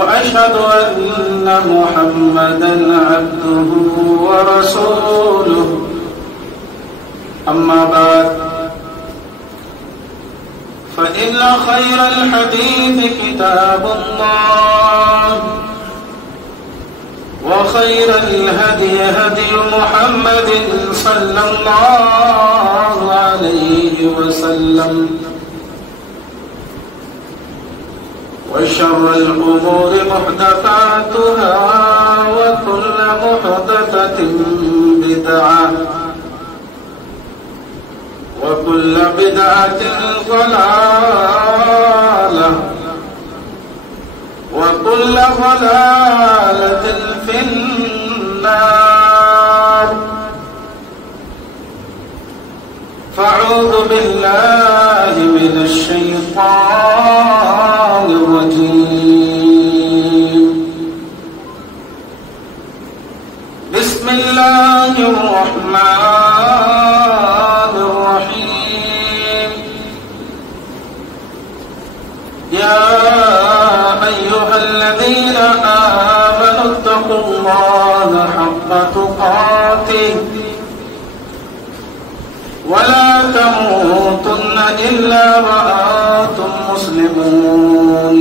وأشهد أن محمدا عبده ورسوله أما بعد فإن خير الحديث كتاب الله وخير الهدي هدي محمد صلى الله عليه وسلم وشر الأمور محدثاتها وكل محدثة بدعة وكل بدعة ضلالة وكل ضلالة في النار فأعوذ بالله من الشيطان الرجيم بسم الله الرحمن الرحيم يا أيها الذين آمنوا اتقوا الله حق تقاته ولا تموتن إلا وأنتم مسلمون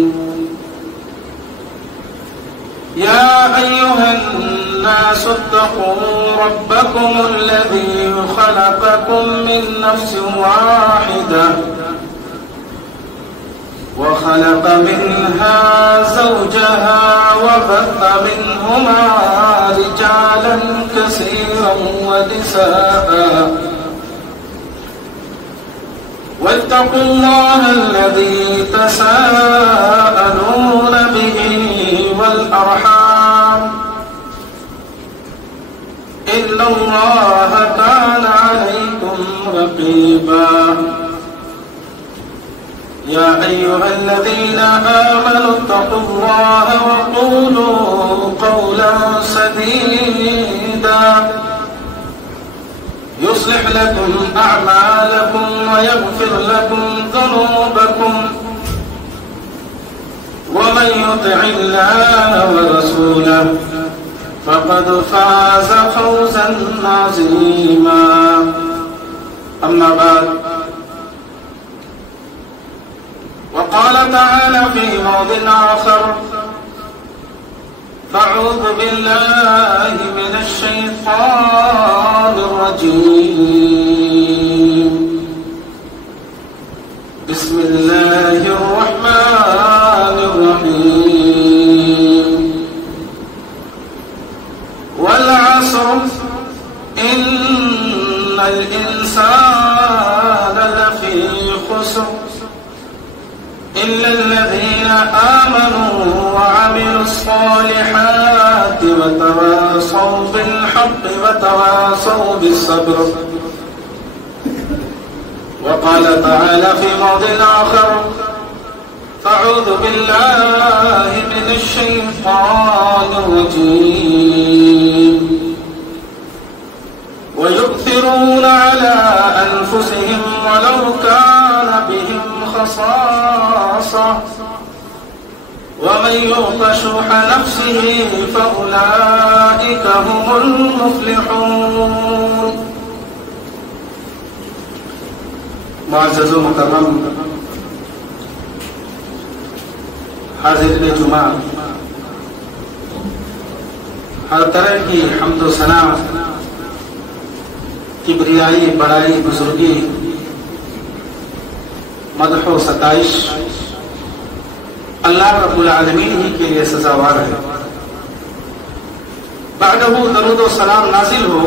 يا أيها الناس اتقوا ربكم الذي خلقكم من نفس واحدة وخلق منها زوجها وبث منهما رجالا كثيرا ونساء واتقوا الله الذي تساءلون به والأرحام إن الله كان عليكم رقيبا يا أيها الذين آمنوا اتقوا الله وقولوا قولا سديدا يصلح لكم أعمالكم ويغفر لكم ذنوبكم ومن يطع الله ورسوله فقد فاز فوزا عظيما أما بعد وقال تعالى في موضع آخر فأعوذ بالله من الشيطان الرجيم بسم الله الرحمن الرحيم والعصر إن الإنسان لفي خسر إلا الذين آمنوا وعملوا الصالحات وتواصوا بالحق وتواصوا بالصبر وقال تعالى في موضع آخر فأعوذ بالله من الشيطان الرجيم ويؤثرون على أنفسهم ولو كان بهم خصاصة ومن يوق شح نفسه فأولئك هم المفلحون معزز و مکرم حاضرین جمعہ، ہر طرح کی حمد و ثنا، کبریائی، بڑائی، بزرگی، مدح و ستائش اللہ رب العالمین ہی کے لیے سزاوار ہے۔ بعدہ درود و سلام نازل ہو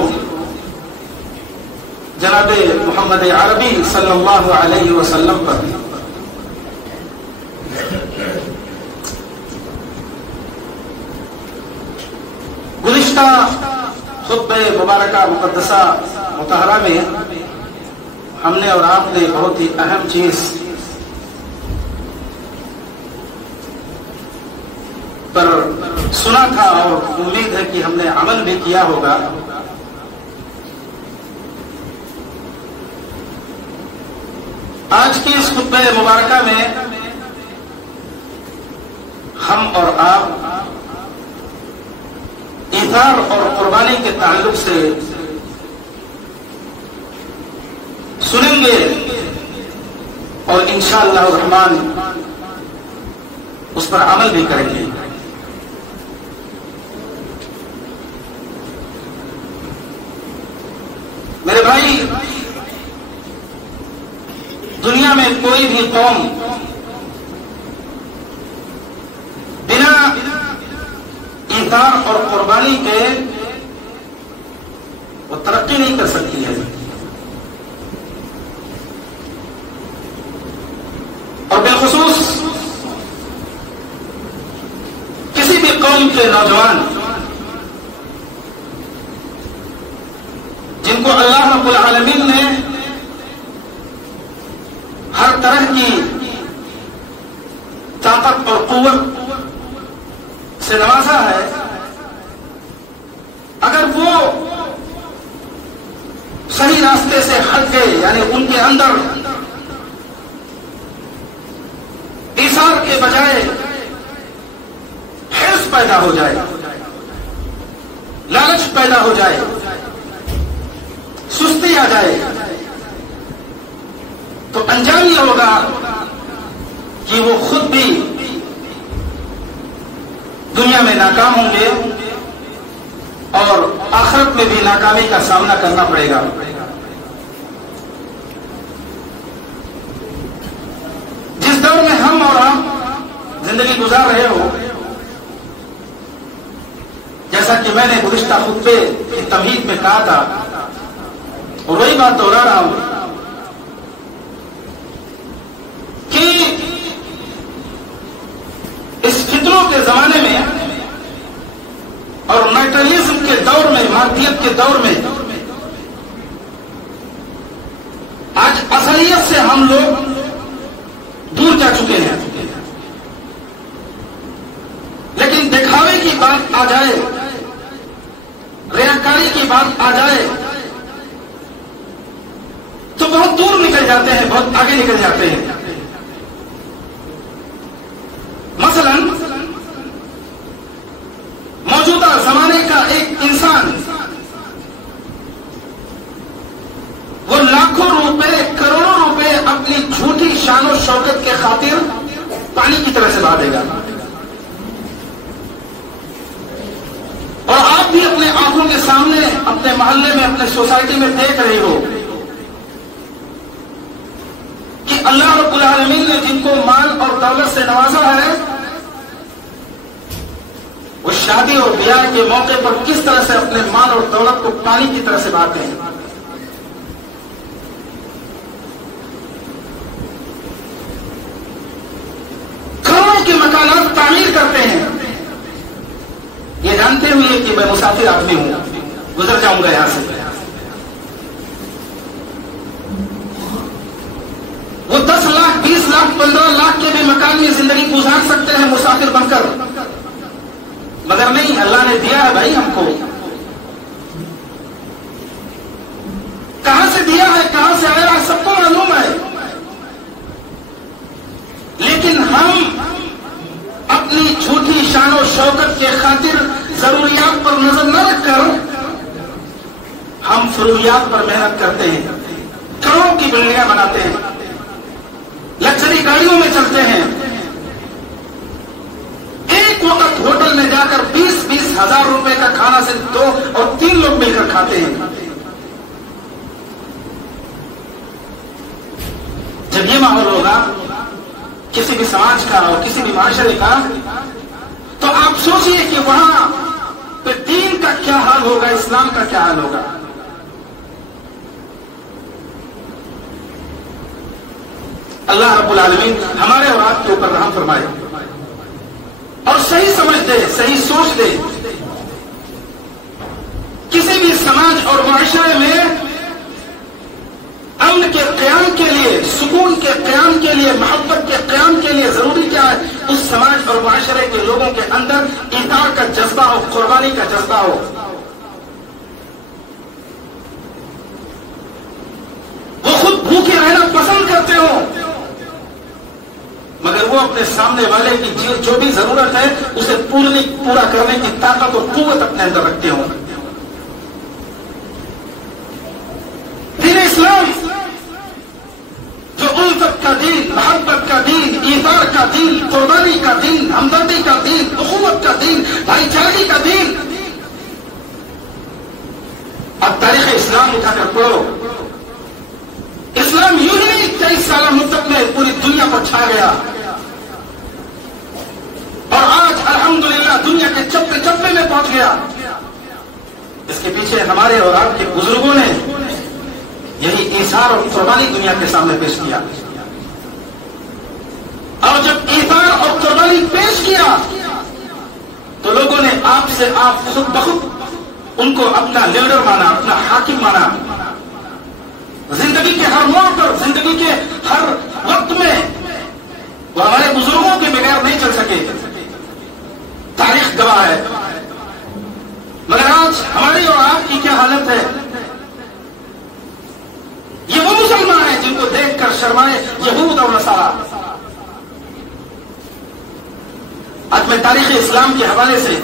جناب محمد عربی صلی اللہ علیہ وسلم پر۔ گزشتہ خطبہ مبارکہ مقدسہ مطہرہ میں ہم نے اور آپ نے بہت ہی اہم چیز پر سنا تھا اور امید ہے کہ ہم نے عمل بھی کیا ہوگا۔ آج کی اس خطبہ مبارکہ میں ہم اور آپ ایثار اور قربانی کے تعلق سے سنیں گے اور انشاءاللہ الرحمن اس پر عمل بھی کریں گے. میرے بھائی، دنیا میں کوئی بھی قوم بنا ایثار اور قربانی کے وہ ترقی نہیں کر سکتی ہے. اور بالخصوص کسی بھی قوم کے نوجوان جن کو اللہ رب العالمین نے ہر طرح کی طاقت اور قوت سے نوازا ہے، اگر وہ صحیح راستے سے ہٹ گئے، یعنی ان کے اندر ایثار کے بجائے حرص پیدا ہو جائے، لالچ پیدا ہو جائے، سستی آ جائے، تو انجام یہ ہوگا کہ وہ خود بھی دنیا میں ناکام ہوں گے اور آخرت میں بھی ناکامی کا سامنا کرنا پڑے گا. جس دور میں ہم اور آپ زندگی گزار رہے ہو، جیسا کہ میں نے گزشتہ خطبے کی تمہید میں کہا تھا اور وہی بات دوہرا رہا ہوں کہ اس فتنوں کے زمانے میں اور میٹریلزم کے دور میں، مادیت کے دور میں، آج اصلیت سے ہم لوگ دور جا چکے ہیں. لیکن دکھاوے کی بات آ جائے، ریاکاری کی بات آ جائے تو بہت دور نکل جاتے ہیں، بہت آگے نکل جاتے ہیں. مثلا موجودہ زمانے کا ایک انسان وہ لاکھوں روپے، کروڑوں روپے اپنی جھوٹی شان و شوکت کے خاطر پانی کی طرح سے بہا دے گا. اور آپ بھی اپنے آنکھوں کے سامنے، اپنے محلے میں، اپنے سوسائٹی میں دیکھ رہے ہو کہ اللہ رب العالمین نے جن کو مال اور دولت سے نوازا ہے، وہ شادی اور بیاہ کے موقع پر کس طرح سے اپنے مال اور دولت کو پانی کی طرح سے بہاتے ہیں. کروڑوں کے مکانات تعمیر کرتے ہیں، یہ جانتے ہوئے کہ میں مسافر آدمی ہوں، گزر جاؤں گا یہاں سے. وہ 10 لاکھ، 20 لاکھ، 15 لاکھ کے بھی مکان میں زندگی گزار سکتے ہیں مسافر بن کر، مگر نہیں، اللہ نے دیا ہے بھائی ہم کو. کہاں سے دیا ہے، کہاں سے آیا ہے، سب کو معلوم ہے. لیکن ہم اپنی جھوٹی شان و شوکت کے خاطر ضروریات پر نظر نہ رکھ کر ہم فروریات پر محنت کرتے ہیں، کروڑوں کی بلڈنگیں بناتے ہیں، لگژری گاڑیوں میں چلتے ہیں، ایک وقت ہوٹل میں جا کر 20-20 ہزار روپے کا کھانا صرف 2 اور 3 لوگ مل کر کھاتے ہیں. جب یہ ماحول ہوگا کسی بھی سماج کا اور کسی بھی معاشرے کا، تو آپ سوچئے کہ وہاں پہ دین کا کیا حال ہوگا، اسلام کا کیا حال ہوگا. اللہ رب العالمین ہمارے اور آپ کے اوپر رحم فرمائے اور صحیح سمجھ دے، صحیح سوچ دے. کسی بھی سماج اور معاشرے میں امن کے قیام کے لیے، سکون کے قیام کے لیے، محبت کے قیام کے لیے ضروری کیا ہے؟ اس سماج اور معاشرے کے لوگوں کے اندر ایثار کا جذبہ ہو، قربانی کا جذبہ ہو. وہ خود بھوکے رہنا پسند کرتے ہو، مگر وہ اپنے سامنے والے کی جو بھی ضرورت ہے اسے پورا کرنے کی طاقت اور قوت اپنے اندر رکھتے ہوں. دین اسلام جو الفت کا دین، محبت کا دین، ایثار کا دین، قربانی کا دین، ہمدردی کا دین، اخوت کا دین، بھائی چارگی کا دین. اب تاریخ اسلام اٹھا کر پڑھو. اسلام یوں ہی 23 سالہ مدت میں پوری دنیا پر چھا گیا اور آج الحمدللہ دنیا کے چپے چپے میں پہنچ گیا. اس کے پیچھے ہمارے اور آپ کے بزرگوں نے یہی ایثار اور قربانی دنیا کے سامنے پیش کیا. اور جب ایثار اور قربانی پیش کیا تو لوگوں نے آپ سے آپ خود بخود ان کو اپنا لیڈر مانا، اپنا حاکم مانا. زندگی کے ہر موڑ پر، زندگی کے ہر وقت میں وہ ہمارے بزرگوں کے بغیر نہیں چل سکے. تاریخ گواہ ہے. مگر آج ہماری اور آپ کی کیا حالت ہے؟ یہ وہ مسلمان ہیں جن کو دیکھ کر شرمائے یہود اور نصارا. آج میں تاریخ اسلام کے حوالے سے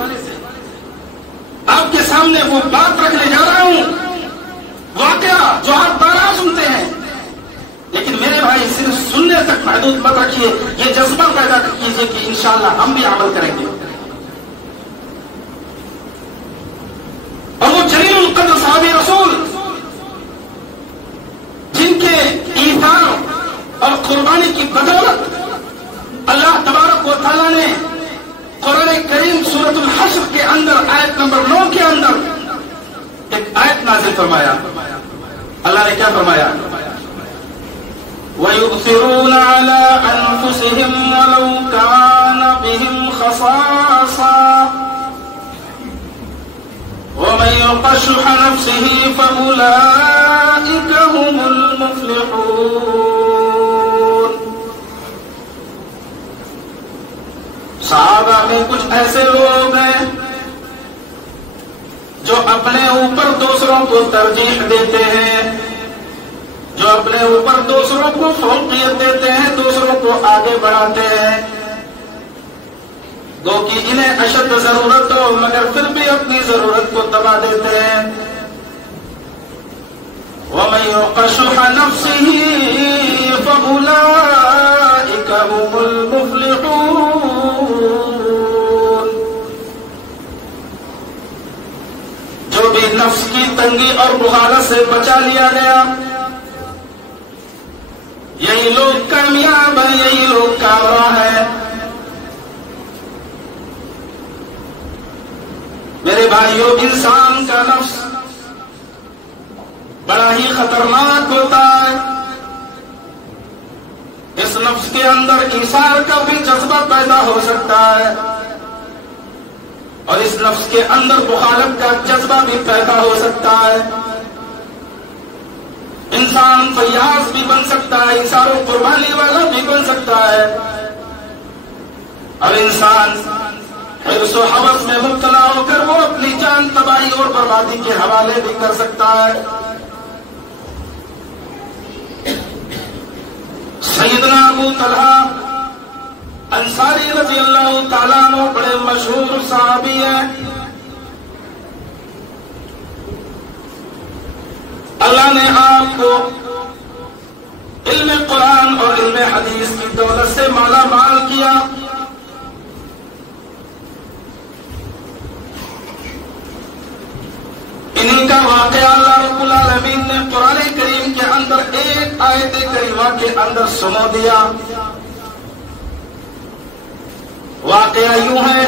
آپ کے سامنے وہ بات رکھنے جا رہا ہوں، واقعہ جو آپ بارہ سنتے ہیں، لیکن میرے بھائی صرف سننے تک محدود مت رکھیے. یہ جذبہ پیدا کیجیے کہ انشاءاللہ ہم بھی عمل کریں گے. اور وہ جلیل القدر صحابی رسول جن کے ایثار اور قربانی کی بدولت اللہ تبارک و تعالیٰ نے قرآن کریم سورۃ الحشر کے اندر آیت نمبر 9 کے اندر ایک آیت نازل فرمایا. اللہ نے کیا فرمایا؟ وَيُؤْثِرُونَ عَلَىٰ أَنفُسِهِمْ وَلَوْ كَانَ بِهِمْ خَصَاصَةٌ وَمَن يُوقَ شُحَّ نَفْسِهِ فَأُولَٰئِكَ هُمُ الْمُفْلِحُونَ. صحابہ میں کچھ ایسے لوگ ہیں جو اپنے اوپر دوسروں کو ترجیح دیتے ہیں، جو اپنے اوپر دوسروں کو فوقیت دیتے ہیں، دوسروں کو آگے بڑھاتے ہیں. گو کہ انہیں اشد ضرورت ہو مگر پھر بھی اپنی ضرورت کو دبا دیتے ہیں. وَمَن يُوقَ شُحَّ نَفْسِهِ فَأُولَٰئِكَ هُمُ الْمُفْلِحُونَ. جو بھی نفس کی تنگی اور بغالت سے بچا لیا گیا، یہی لوگ کامیاب ہیں، یہی لوگ کامران ہیں. میرے بھائیوں، انسان کا نفس بڑا ہی خطرناک ہوتا ہے. اس نفس کے اندر ایثار کا بھی جذبہ پیدا ہو سکتا ہے اور اس نفس کے اندر مخالفت کا جذبہ بھی پیدا ہو سکتا ہے. انسان فیاض بھی بن سکتا ہے، ایثار و قربانی والا بھی بن سکتا ہے، اور انسان حرص و ہوس میں مبتلا ہو کر وہ اپنی جان تباہی اور بربادی کے حوالے بھی کر سکتا ہے. سیدنا ابو طلحہ انصاری رضی اللہ تعالیٰ عنہ بڑے مشہور صحابی ہیں. اللہ نے آپ کو علم قرآن اور علم حدیث کی دولت سے مالا مال کیا. انہی کا واقعہ اللہ رب العالمین نے قرآن کریم کے اندر ایک آیت کریمہ کے اندر سنا دیا. واقعہ یوں ہے،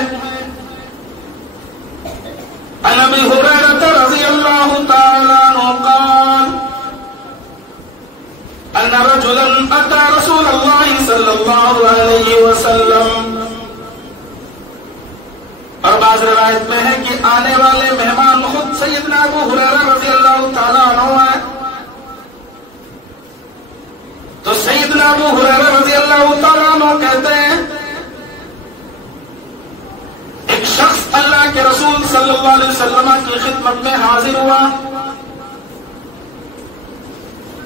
عن ابی ہریرہ رضی اللہ تعالی عنہ قال ان رجلا اتى رسول اللہ صلی اللہ علیہ وسلم. اور بعض روایت میں ہے کہ آنے والے مہمان خود سیدنا ابو ہریرہ رضی اللہ تعالیٰ عنہ ہے. تو سیدنا ابو ہریرہ رضی اللہ تعالیٰ عنہ کہتے ہیں ایک شخص اللہ کے رسول صلی اللہ علیہ وسلم کی خدمت میں حاضر ہوا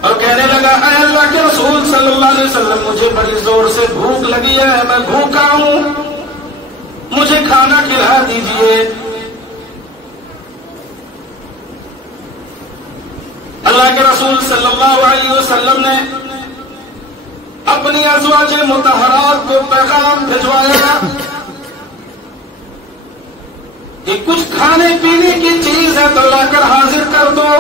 اور کہنے لگا اے اللہ کے رسول صلی اللہ علیہ وسلم مجھے بڑی زور سے بھوک لگی ہے، میں بھوکا ہوں، مجھے کھانا کھلا دیجئے۔ اللہ کے رسول صلی اللہ علیہ وسلم نے اپنی ازواج مطہرات کو پیغام بھجوایا کہ کچھ کھانے پینے کی چیز ہے تو لا کر حاضر کر دو۔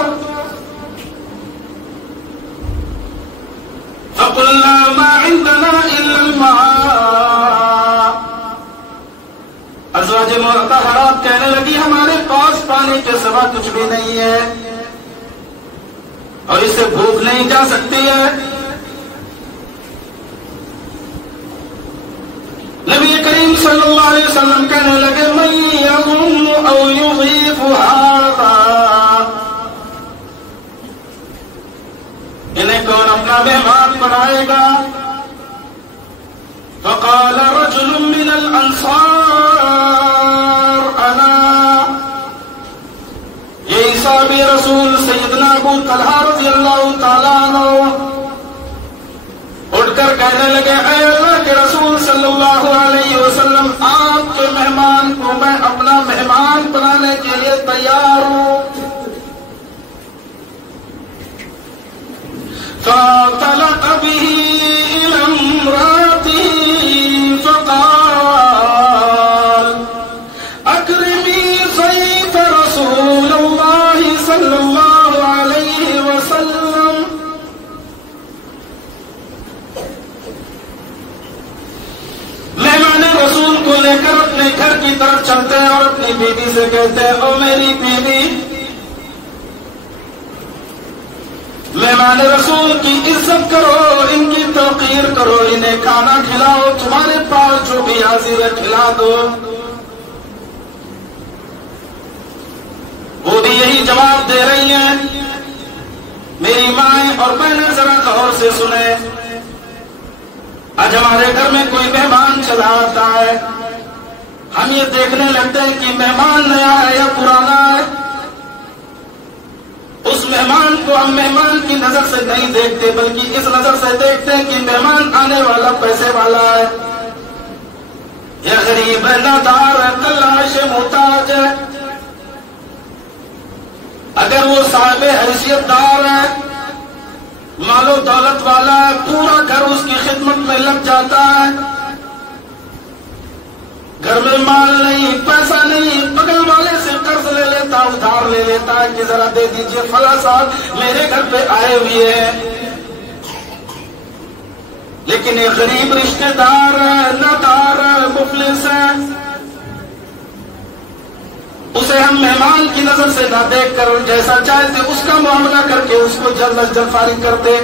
فَقُلْنَا مَا عِنْدَنَا إِلَّا الْمَاءُ، ازواج مطہرات کہنے لگی ہمارے پاس پانی کے سوا کچھ بھی نہیں ہے اور اس سے بھوک نہیں جا سکتی ہے۔ نبی کریم صلی اللہ علیہ وسلم کہنے لگے مَن يَظُنُّ أَوْ يُضِيفُ هَذَا، انہیں کون اپنا مہمان بنائے گا؟ فقال رجل من الانصار انا، یہ صحابی رسول سیدنا ابو طلحہ رضی اللہ تعالیٰ عنہ اٹھ کر کہنے لگے اے اللہ کے رسول صلی اللہ علیہ وسلم آپ کے مہمان کو میں اپنا مہمان بنانے کے لیے تیار ہوں۔ فانطلق به إلى امرأته فقال أكرمي ضيف رسول الله صلى الله عليه وسلم، مہمان رسول کو لے کر اپنے گھر کی طرف چلتے ہیں اور اپنی بیوی سے کہتے ہیں او میری بیوی، مہمان رسول کی عزت کرو، ان کی توقیر کرو، انہیں کھانا کھلاؤ، تمہارے پاس جو بھی حاضر ہے کھلا دو۔ وہ بھی یہی جواب دے رہی ہیں۔ میری مائیں اور بہنیں ذرا غور سے سنیں، آج ہمارے گھر میں کوئی مہمان چلا آتا ہے، ہم یہ دیکھنے لگتے ہیں کہ مہمان نیا ہے یا پرانا ہے۔ اس مہمان کو ہم مہمان کی نظر سے نہیں دیکھتے بلکہ اس نظر سے دیکھتے ہیں کہ مہمان آنے والا پیسے والا ہے یا غریب ہے، نادار ہے، تلاش محتاج ہے۔ اگر وہ صاحب حیثیت دار ہے، مال و دولت والا ہے، پورا گھر اس کی خدمت میں لگ جاتا ہے۔ گھر میں مال نہیں، پیسہ نہیں، بغل والے سے قرض لے لیتا، ادھار لے لیتا ہے کہ ذرا دے دیجئے، فلاں صاحب میرے گھر پہ آئے ہوئے ہیں۔ لیکن یہ غریب رشتہ دار ہے، نادار ہے، مفلس ہے، اسے ہم مہمان کی نظر سے نہ دیکھ کر جیسا چاہتے اس کا معاملہ کر کے اس کو جلد از جلد فارغ کرتے۔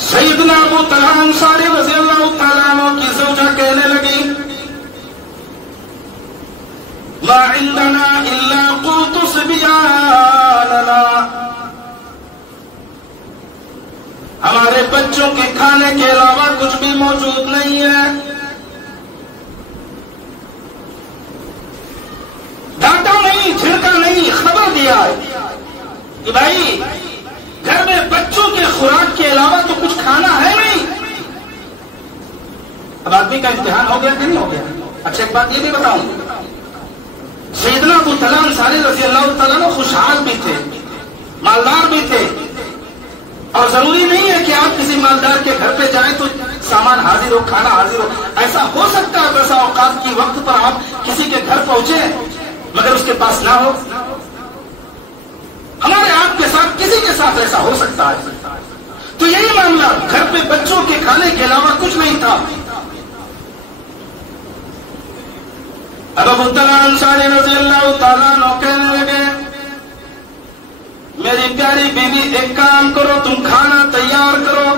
سیدنا ابو طلحہ انصاری رضی اللہ تعالیٰ عنہ کی زوجہ کہنے لگی ما عندنا الا قوت صبیاننا، ہمارے بچوں کے کھانے کے علاوہ کچھ بھی موجود نہیں ہے۔ ڈانٹا نہیں، جھڑکا نہیں، خبر دیا کہ بھائی گھر میں بچوں کے خوراک کے علاوہ تو کچھ کھانا ہے نہیں۔ اب آدمی کا امتحان ہو گیا کہ نہیں ہو گیا؟ اچھا ایک بات یہ بھی بتاؤں، سیدنا ابو طلحہ انصاری رضی اللہ تعالیٰ عنہ خوشحال بھی تھے، مالدار بھی تھے، اور ضروری نہیں ہے کہ آپ کسی مالدار کے گھر پہ جائیں تو سامان حاضر ہو، کھانا حاضر ہو۔ ایسا ہو سکتا ہے ویسا اوقات کی وقت پر آپ کسی کے گھر پہنچے مگر اس کے پاس نہ ہو۔ ہمارے آپ کے ساتھ کسی کے ساتھ ایسا ہو سکتا ہے۔ تو یہی معاملہ، گھر پہ بچوں کے کھانے کے علاوہ کچھ نہیں تھا۔ اب ابو طلحہ انصاری رضی اللہ تعالیٰ عنہ کہنے لگے میری پیاری بیوی ایک کام کرو، تم کھانا تیار کرو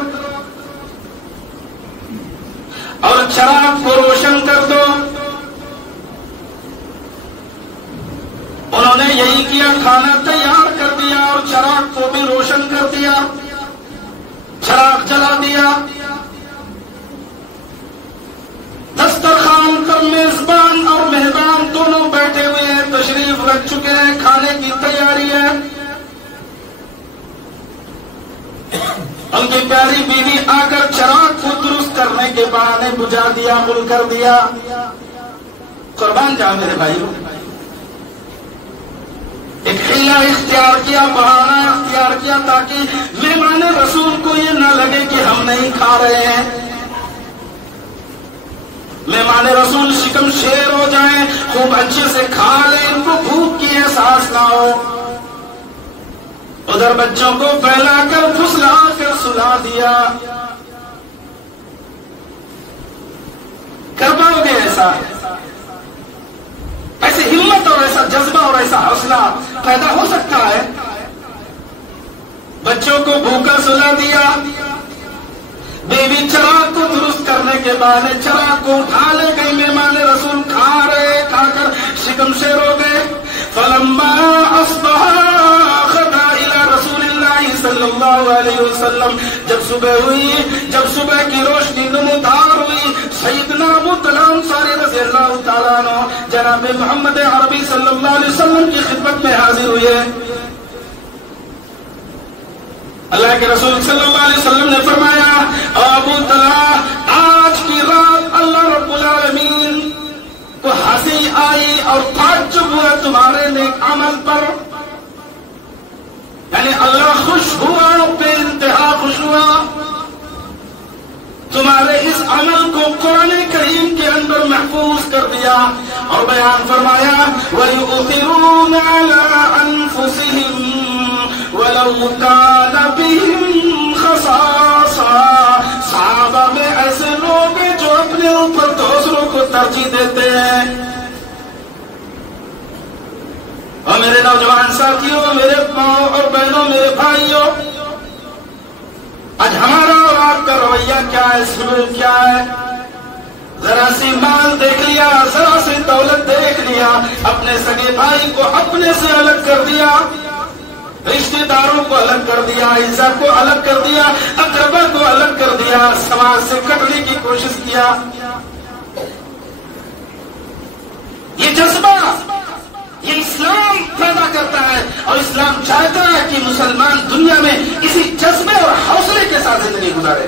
اور چراغ کو روشن کر دو۔ انہوں نے یہی کیا، کھانا تیار کر دیا اور چراغ کو بھی روشن کر دیا، چراغ جلا دیا۔ دسترخوان پر میزبان اور مہمان دونوں بیٹھے ہوئے ہیں، تشریف رکھ چکے ہیں، کھانے کی تیاری ہے۔ ان کی پیاری بیوی آ کر چراغ کو درست کرنے کے بہانے بجھا دیا، گل کر دیا۔ قربان جا میرے بھائیوں، ایک حیلہ اختیار کیا، بہانہ اختیار کیا تاکہ مہمان رسول کو یہ نہ لگے کہ ہم نہیں کھا رہے ہیں، مہمان رسول شکم شیر ہو جائیں، خوب اچھے سے کھا لیں، ان کو بھوک کی احساس نہ ہو۔ ادھر بچوں کو پھیلا کر پھسلا کر سلا دیا۔ کر پاؤ گے ایسا؟ ایسی ہمت اور ایسا جذبہ اور ایسا حوصلہ پیدا ہو سکتا ہے؟ بچوں کو بھوکا سلا دیا، بیوی چراغ کو درست کرنے کے بعد چراغ کو اٹھا لے گئی، مہمان رسول کھا رہے، کھا کر شکم شیر ہو گئے۔ فلما اصبح خدا الى رسول اللہ صلی اللہ علیہ وسلم، جب صبح ہوئی، جب صبح کی روشنی نمودار ہوئی، سیدنا ابو طلحہ انصاری رضی اللہ تعالیٰ عنہ جناب محمد عربی صلی اللہ علیہ وسلم کی خدمت میں حاضر ہوئے۔ اللہ کے رسول صلی اللہ علیہ وسلم نے فرمایا، ابو طلحہ آج کی رات اللہ رب العالمین کو ہنسی آئی اور تعجب ہوا تمہارے نیک عمل پر، یعنی اللہ خوش ہوا، بے انتہا خوش ہوا، تمہارے اس عمل کو قرآن کریم کے اندر محفوظ کر دیا، اور بیان فرمایا وَيُؤْثِرُونَ عَلَىٰ أَنفُسِهِمْ وَلَوْ كَانَ بِهِمْ خَصَاصَةٌ۔ صحابہ میں ایسے لوگ ہیں جو اپنے اوپر دوسروں کو ترجیح دیتے ہیں۔ اور میرے نوجوان ساتھیوں، میرے ماؤں اور بہنوں، میرے بھائیوں، آج ہمارا اور آپ کا رویہ کیا ہے، سلوک کیا ہے؟ ذرا سی مال دیکھ لیا، ذرا سی دولت دیکھ لیا، اپنے سگے بھائی کو اپنے سے الگ کر دیا، رشتہ داروں کو الگ کر دیا، عزت کو الگ کر دیا، اقربا کو الگ کر دیا، سماج سے کٹنے کی کوشش کیا۔ یہ جذبہ یہ اسلام پیدا کرتا ہے، اور اسلام چاہتا ہے کہ مسلمان دنیا میں اسی جذبے اور حوصلے کے ساتھ زندگی گزارے۔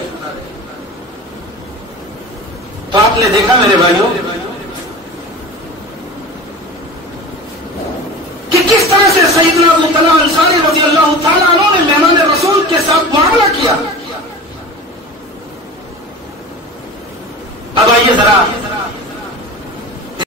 تو آپ نے دیکھا میرے بھائیوں کہ کس طرح سے سیدنا ابو طلحہ انصاری رضی اللہ تعالیٰ عنہ نے مہمان رسول کے ساتھ معاملہ کیا۔ اب آئیے ذرا